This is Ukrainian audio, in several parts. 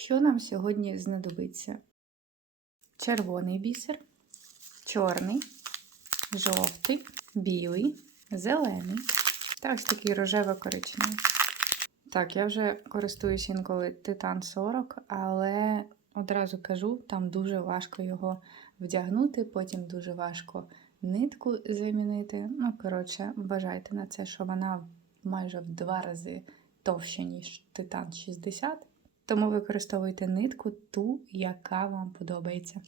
Що нам сьогодні знадобиться? Червоний бісер, чорний, жовтий, білий, зелений та ось такий рожево-коричневий. Так, я вже користуюсь інколи Титан 40, але одразу кажу, там дуже важко його вдягнути, потім дуже важко нитку замінити. Ну, коротше, вважайте на це, що вона майже в два рази товща, ніж Титан 60. Тому використовуйте нитку ту, яка вам подобається.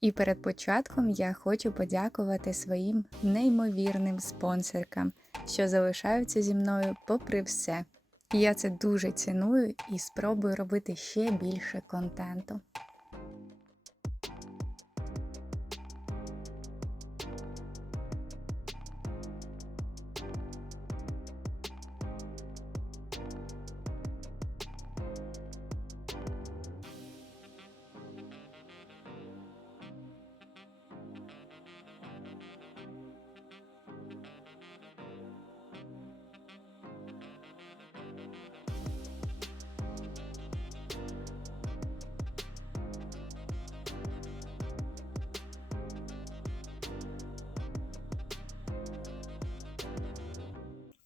І перед початком я хочу подякувати своїм неймовірним спонсоркам, що залишаються зі мною попри все. Я це дуже ціную і спробую робити ще більше контенту.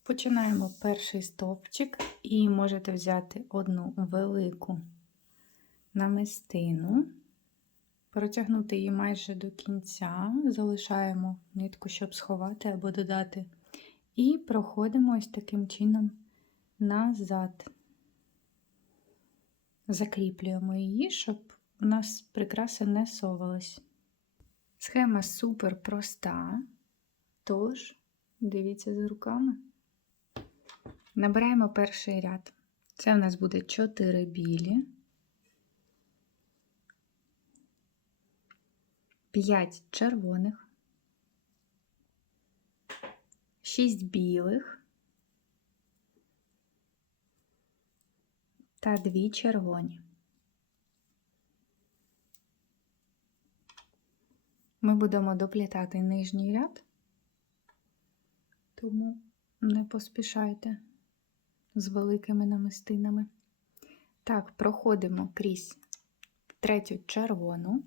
Починаємо перший стовпчик і можете взяти одну велику намистину, протягнути її майже до кінця, залишаємо нитку, щоб сховати або додати, і проходимо ось таким чином назад. Закріплюємо її, щоб у нас прикраса не совалась. Схема супер проста, тож дивіться за руками. Набираємо перший ряд. Це у нас буде 4 білі, 5 червоних, 6 білих. Та 2 червоні. Ми будемо доплітати нижній ряд, тому не поспішайте з великими намистинами. Так, проходимо крізь третю червону.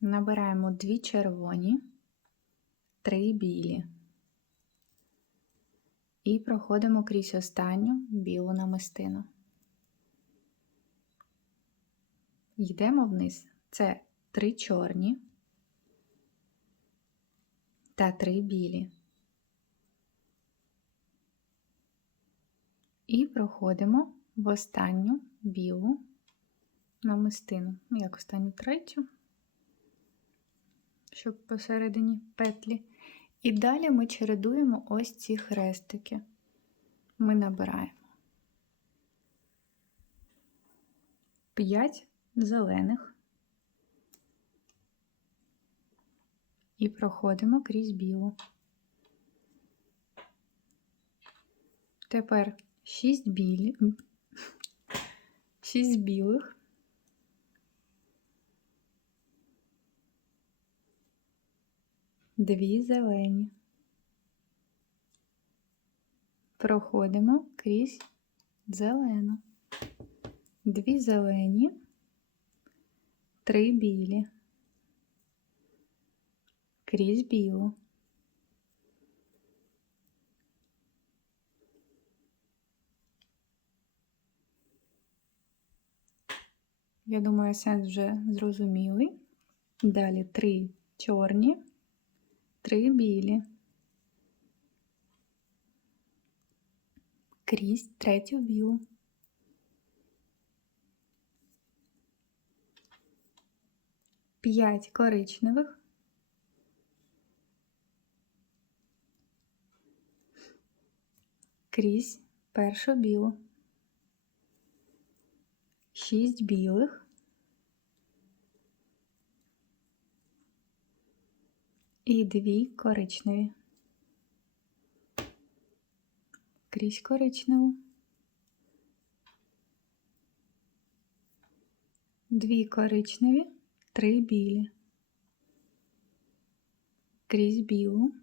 Набираємо дві червоні, три білі. І проходимо крізь останню білу намистину. Йдемо вниз. Це три чорні та три білі. І проходимо в останню білу намистину, ну, як останню третю, щоб посередині петлі. І далі ми чередуємо ось ці хрестики. Ми набираємо 5 зелених і проходимо крізь білу. Тепер 6 білі, 6 білих. Дві зелені. Проходимо крізь зелену. Дві зелені три білі, крізь білу. Я думаю, сенс вже зрозумілий. Далі три чорні, три білі, крізь третю білу. 5 коричневих, крізь першу білу, 6 білих. І 2 коричневі, крізь коричневу, дві коричневі три білі. крізь білу,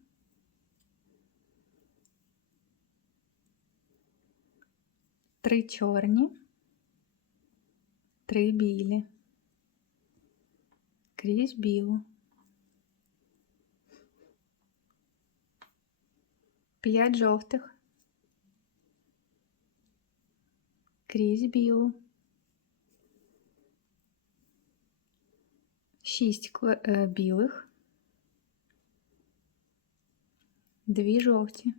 три чорні, три білі, крізь білу, п'ять жовтих, крізь білу. Шість е, білих, дві жовті,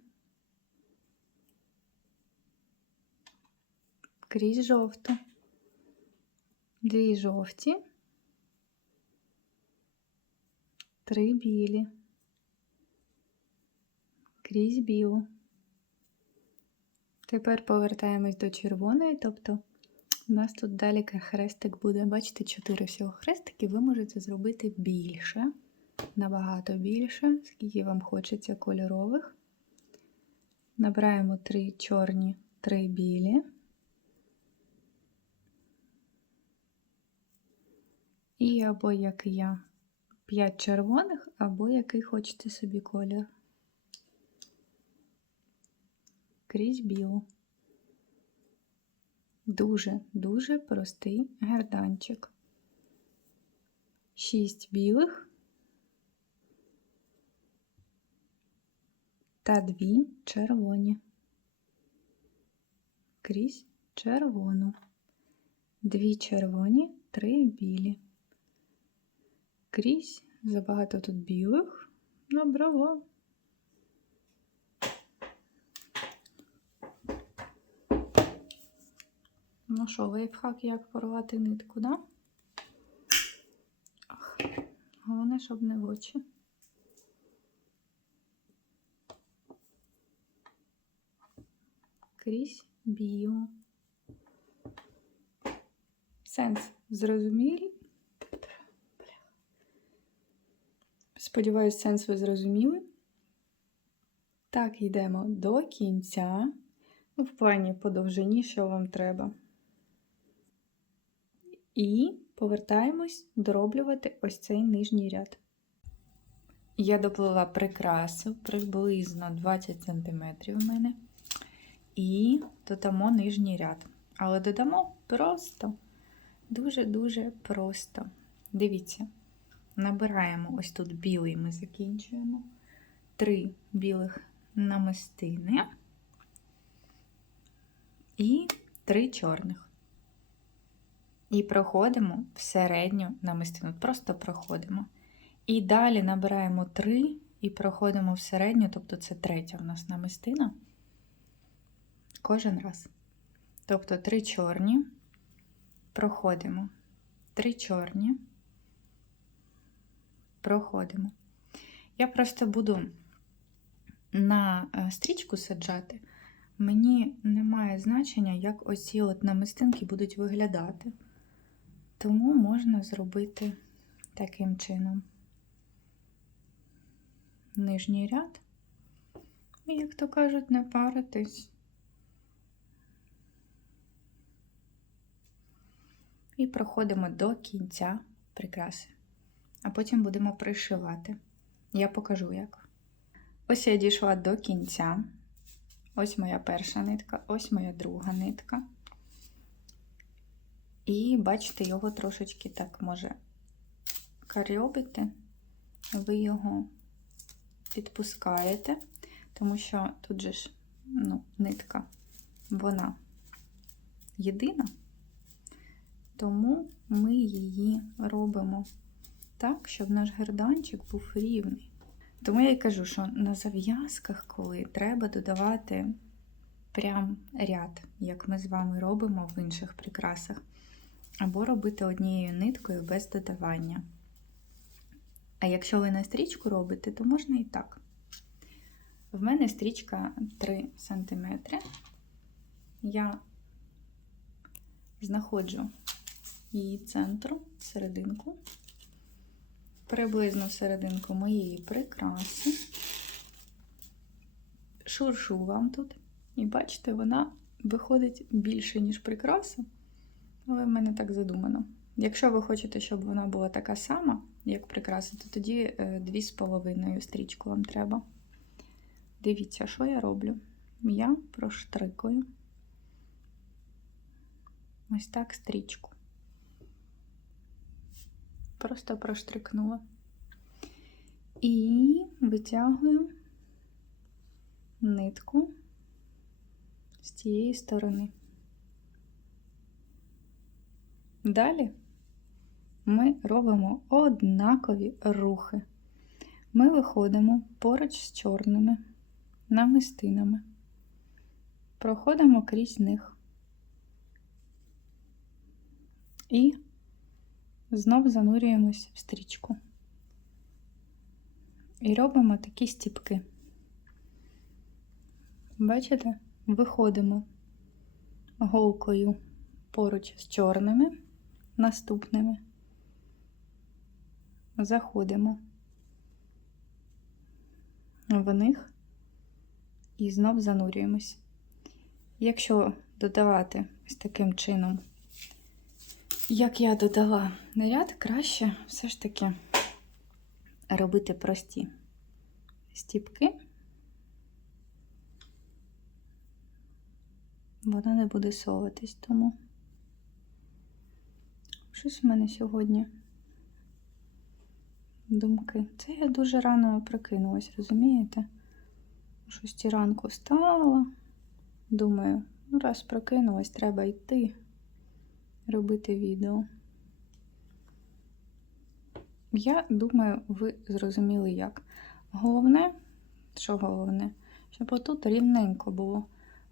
крізь жовту, дві жовті, три білі, крізь білу. Тепер повертаємось до червоної, тобто у нас тут далі хрестик буде. Бачите, 4 всього хрестики. Ви можете зробити більше, набагато більше, скільки вам хочеться кольорових. Набираємо 3 чорні, 3 білі. І або як я, 5 червоних, або який хочете собі колір. Крізь білу. Дуже-дуже простий герданчик. Шість білих та дві червоні. Крізь червону. Дві червоні, три білі. Крізь забагато тут білих. Ну, Ну що, лайфхак, як порвати нитку, да? Ах, головне, щоб не в очі. Крізь білу. Сенс зрозумілий? Сподіваюсь, сенс ви зрозуміли. Так, йдемо до кінця. Ну, в плані по довжині, що вам треба. І повертаємось дороблювати ось цей нижній ряд. Я доплила прикрасу приблизно 20 см в мене. І додамо нижній ряд. Але додамо просто, дуже-дуже просто. Дивіться, набираємо ось тут білий, ми закінчуємо. Три білих намистини і три чорних. І проходимо в середню намистину. Просто проходимо. І далі набираємо 3 і проходимо в середню, тобто це третя в нас намистина. Кожен раз. Тобто три чорні, проходимо. Три чорні, проходимо. Я просто буду на е, стрічку саджати. Мені немає значення, як оці от намистинки будуть виглядати. Тому можна зробити таким чином нижній ряд. І, як то кажуть, не паритись. І проходимо до кінця прикраси. А потім будемо пришивати. Я покажу як. Ось я дійшла до кінця. Ось моя перша нитка, ось моя друга нитка. І бачите, його трошечки так може карьобити, ви його підпускаєте, тому що тут же ж ну, нитка, вона єдина, тому ми її робимо так, щоб наш герданчик був рівний. Тому я й кажу, що на зав'язках, коли треба додавати прям ряд, як ми з вами робимо в інших прикрасах, або робити однією ниткою без додавання. А якщо ви на стрічку робите, то можна і так. В мене стрічка 3 см. Я знаходжу її центру, серединку, приблизно серединку моєї прикраси. Шуршу вам тут. І бачите, вона виходить більше, ніж прикраса, але в мене так задумано. Якщо ви хочете, щоб вона була така сама, як прикрасити, тоді е, дві з половиною стрічку вам треба. Дивіться, що я роблю. Я проштрикую ось так стрічку. Просто проштрикнула. І витягую нитку з цієї сторони. Далі ми робимо однакові рухи. Ми виходимо поруч з чорними намистинами, проходимо крізь них і знов занурюємось в стрічку. І робимо такі стіпки. Бачите? Виходимо голкою поруч з чорними наступними. Заходимо в них і знов занурюємось. Якщо додавати ось таким чином, як я додала наряд, краще все ж таки робити прості стіпки. Вона не буде соватись, тому щось в мене сьогодні думки. Це я дуже рано прокинулась, розумієте? О шостій ранку встала. Думаю, ну раз прокинулась, треба йти робити відео. Я думаю, ви зрозуміли як. Головне, що головне, щоб отут рівненько було.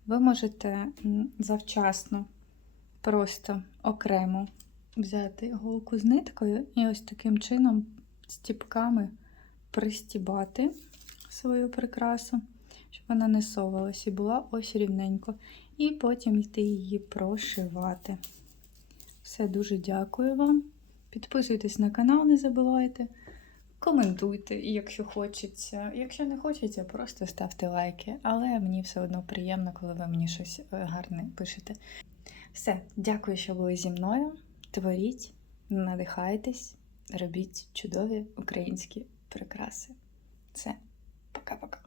Ви можете завчасно просто окремо взяти голку з ниткою і ось таким чином стіпками пристібати свою прикрасу, щоб вона не совалась і була ось рівненько. І потім йти її прошивати. Все, дуже дякую вам. Підписуйтесь на канал, не забувайте. Коментуйте, якщо хочеться. Якщо не хочеться, просто ставте лайки. Але мені все одно приємно, коли ви мені щось е, гарне пишете. Все, дякую, що були зі мною. Творіть, надихайтесь, робіть чудові українські прикраси. Все, пока-пока.